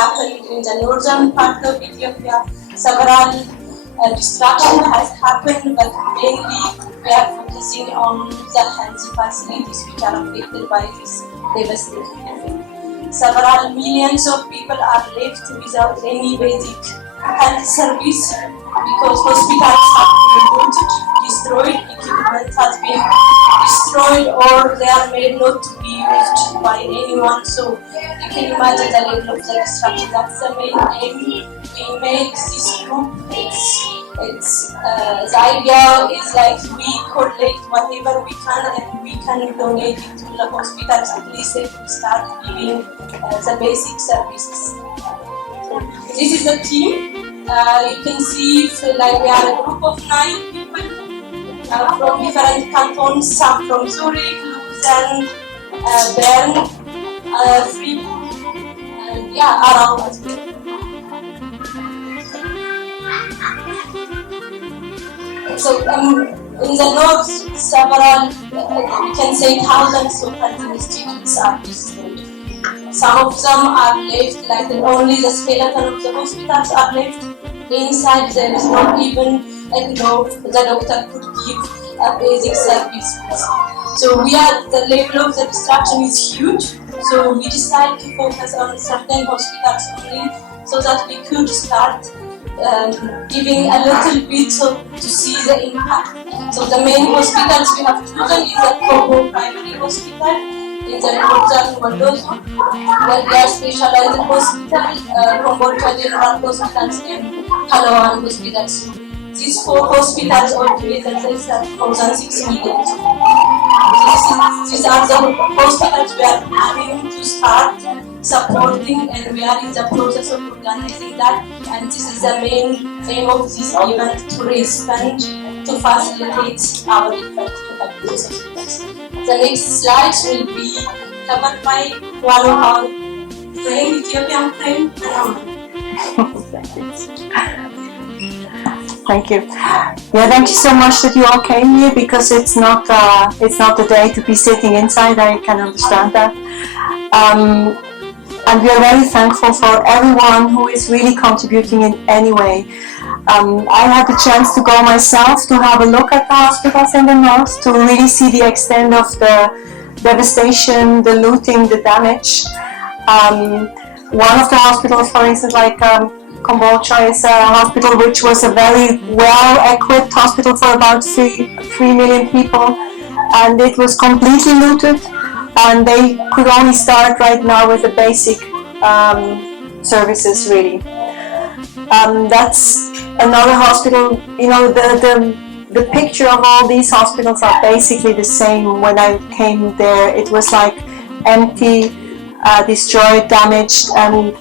happened in the northern part of Ethiopia. Several destruction has happened, but mainly we are focusing on the health facilities which are affected by this devastating event. Several millions of people are left without any basic health service because hospitals have been looted, destroyed, equipment has been destroyed, or they are made not to be used by anyone. So you can imagine the level of the destruction. That's the main aim. We made this group. The idea is like we collect whatever we can and we can donate it to the hospitals. At least they could start giving the basic services. So this is the team. You can see like we are a group of 9 people from different cantons, some from Zurich, Lucerne, Bern, Fribourg, and around as well. So in the north, several, we can say thousands of health institutes are destroyed. Some of them are left, like only the skeleton of the hospitals are left. Inside there is not even a glove the doctor could give a basic service. So the level of the destruction is huge. So we decided to focus on certain hospitals only so that we could start giving a little bit to see the impact. So the main hospitals we have chosen is the Wollo Primary Hospital in the northern Wollo zone, where they are specialized hospital, Cambodia General Hospitals and Palawan Hospitals. These 4 hospitals altogether they serve more than 6 million. These are the hospitals we are planning to start supporting, and we are in the process of organizing that. And this is the main aim of this event, to raise funds to facilitate our effort to these hospitals. The next slides will be covered by one of our Ethiopian friend, Thank you. Thank you so much that you all came here, because it's not the day to be sitting inside. I can understand that. And we are very thankful for everyone who is really contributing in any way. I had the chance to go myself to have a look at the hospitals in the north to really see the extent of the devastation, the looting, the damage. One of the hospitals, for instance, like Cambodia, is a hospital which was a very well-equipped hospital for about 3 million people, and it was completely looted, and they could only start right now with the basic services, really. That's another hospital. The picture of all these hospitals are basically the same. When I came there, it was like empty, destroyed, damaged, and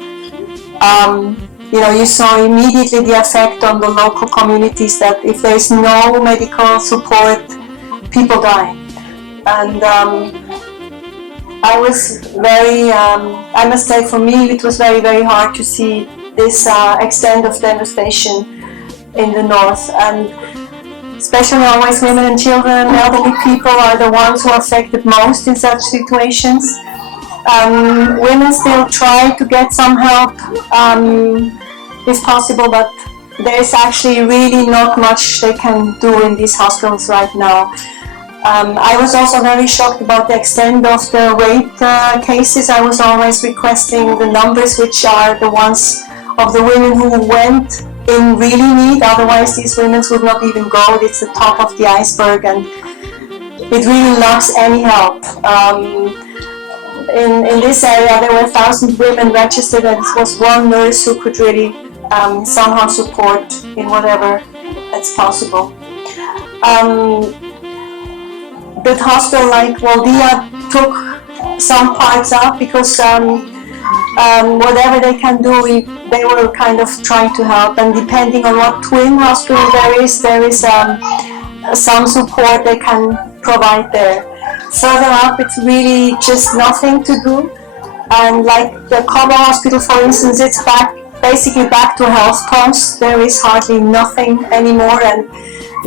you saw immediately the effect on the local communities, that if there is no medical support, people die. And I was very, I must say, for me it was very, very hard to see this extent of devastation in the north. And especially always women and children, elderly people are the ones who are affected most in such situations. Women still try to get some help if possible, but there is actually really not much they can do in these hospitals right now. I was also very shocked about the extent of the rape cases. I was always requesting the numbers, which are the ones of the women who went in really need. Otherwise these women would not even go. It's the top of the iceberg, and it really lacks any help. In this area there were 1,000 women registered, and it was one nurse who could really somehow support in whatever that's possible. The hospital like Waldia took some parts out because whatever they can do, they were kind of trying to help, and depending on what twin hospital there is some support they can provide there. Further up, it's really just nothing to do, and like the Kobo hospital, for instance, it's basically back to health posts. There is hardly nothing anymore, and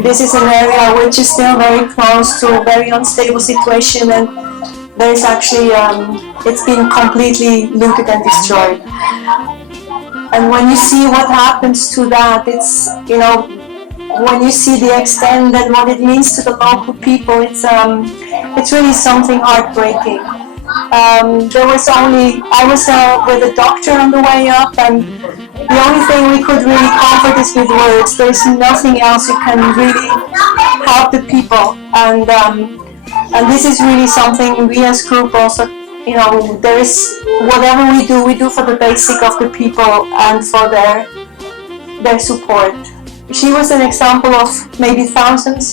this is an area which is still very close to a very unstable situation, and there is actually, it's been completely looted and destroyed. And when you see what happens to that, it's, you know, when you see the extent and what it means to the local people, it's really something heartbreaking. I was with a doctor on the way up, and the only thing we could really comfort is with words. There's nothing else you can really help the people, and this is really something we as group also, you know, there is, whatever we do for the basic of the people and for their support. She was an example of maybe thousands.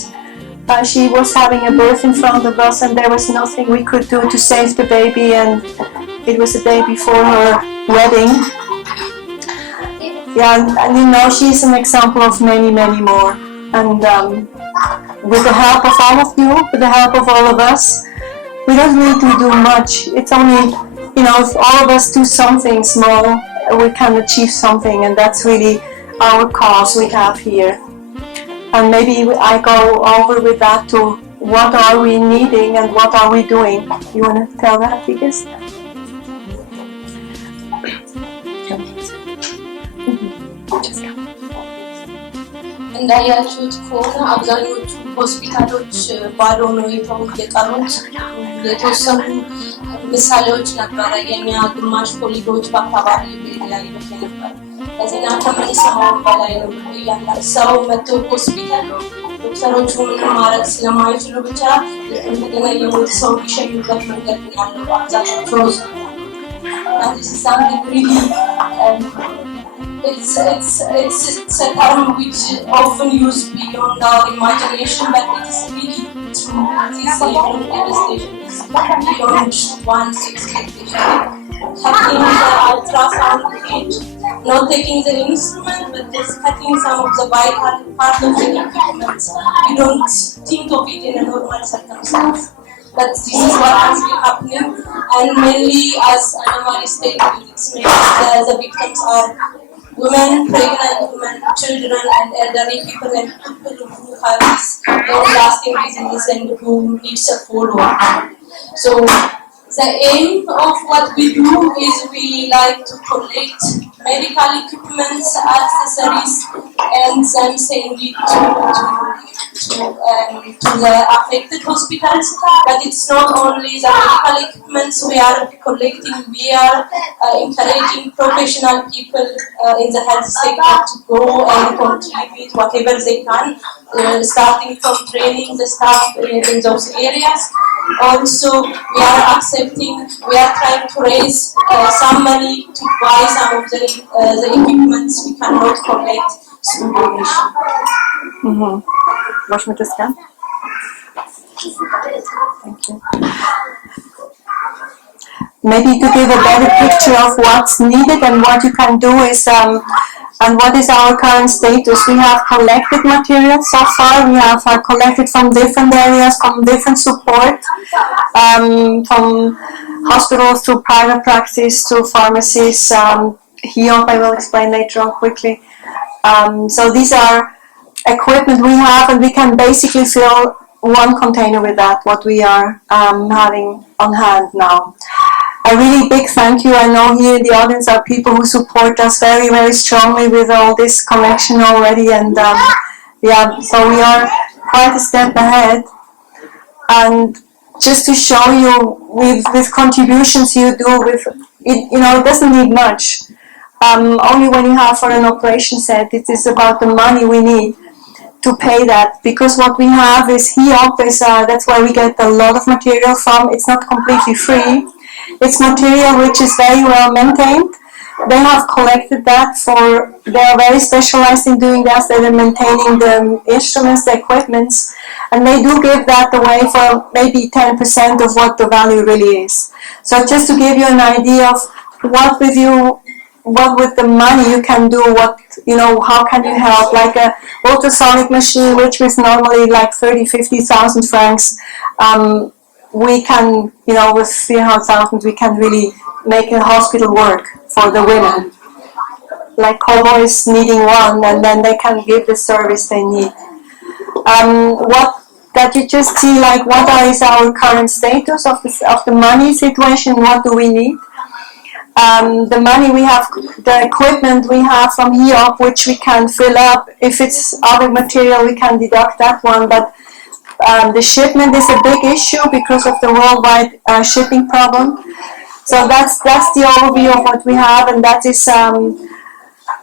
She was having a birth in front of us, and there was nothing we could do to save the baby, and it was the day before her wedding. Yeah, and you know, she's an example of many, many more. And with the help of all of you, with the help of all of us, we don't need to do much. It's only, you know, if all of us do something small, we can achieve something, and that's really our cause we have here. And maybe I go over with that to what are we needing and what are we doing. You want to tell that, Tigis? እንዳያችሁት ከሆነ አብዛኞቹ ሆስፒታሎች ባዶ ነው የቀሩት። የተወሰኑ ምሳሌዎች ነበረ የኛ ግማሽ ኮሌጆች በአካባቢ ላይ ነበር። ከዚህና ከምንሰማው በላይ ነው። እያንዳንዱ ሰው መጥቶ ሆስፒታል ዶክተሮቹ ምንም ማድረግ ስለማይችሉ ብቻ እንደገና የሞት ሰው ሊሸኙበት መንገድ ያለው አብዛኞቹ ሆስፒታል This is something really, it's a term which often used beyond our imagination, but it is really true. This devastation is beyond one's expectation. Cutting the ultrasound kit, not taking the instrument, but just cutting some of the vital part of the equipment. You don't think of it in a normal circumstance. But this is what has been happening, and mainly, as Anna-Marie stated, the victims are women, pregnant women, children, and elderly people, and people who have these long-lasting diseases and who needs a follow-up. So, the aim of what we do is we like to collect medical equipment, accessories, and then send it to the affected hospitals. But it's not only the medical equipment we are collecting, we are encouraging professional people in the health sector to go and contribute whatever they can, starting from training the staff in those areas. Also, we are trying to raise some money to buy some of the equipments we cannot collect through donation. Wash me this can. Thank you. Maybe to give a better picture of what's needed and what you can do is, and what is our current status. We have collected materials so far. We have collected from different areas, from different support, from hospitals to private practice to pharmacies. HEOP, I will explain later on quickly. So these are equipment we have, and we can basically fill one container with that, what we are having on hand now. A really big thank you. I know here in the audience are people who support us very, very strongly with all this collection already, and so we are quite a step ahead. And just to show you with contributions you do with it, you know, it doesn't need much. Only when you have for an operation set, it is about the money we need to pay that, because what we have is HEOP, that's where we get a lot of material from. It's not completely free. It's material which is very well maintained. They have collected that they are very specialized in doing that. They're maintaining the instruments, the equipments, and they do give that away for maybe 10% of what the value really is. So just to give you an idea of what with the money you can do, how can you help, like a ultrasonic machine, which was normally like 30,000-50,000 francs, we can, with 300,000, we can really make a hospital work for the women. Like Wollo is needing one, and then they can give the service they need. that you just see like what is our current status of the money situation, what do we need. The money we have, the equipment we have from here up, which we can fill up. If it's other material, we can deduct that one. But the shipment is a big issue because of the worldwide shipping problem. So that's the overview of what we have, and that is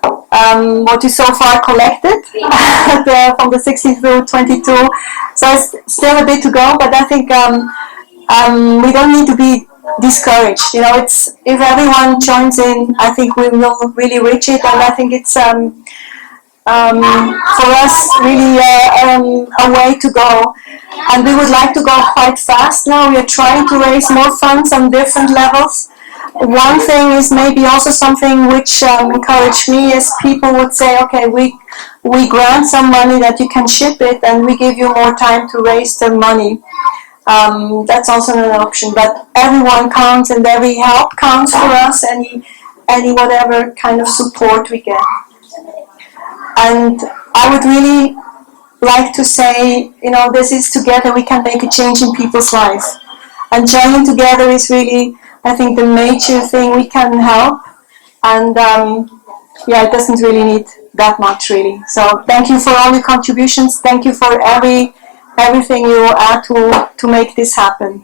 what we so far collected from the 16 through 22. So it's still a bit to go, but I think we don't need to be discouraged. You know, it's if everyone joins in, I think we will really reach it, and I think it's for us really a way to go. And we would like to go quite fast now. We are trying to raise more funds on different levels. One thing is maybe also something which encouraged me is people would say, okay, we grant some money that you can ship it, and we give you more time to raise the money. That's also an option, but everyone counts, and every help counts for us, any whatever kind of support we get. And I would really like to say, you know, this is together we can make a change in people's lives. And joining together is really, I think, the major thing we can help. And yeah, it doesn't really need that much, really. So thank you for all your contributions. Thank you for everything you add to make this happen.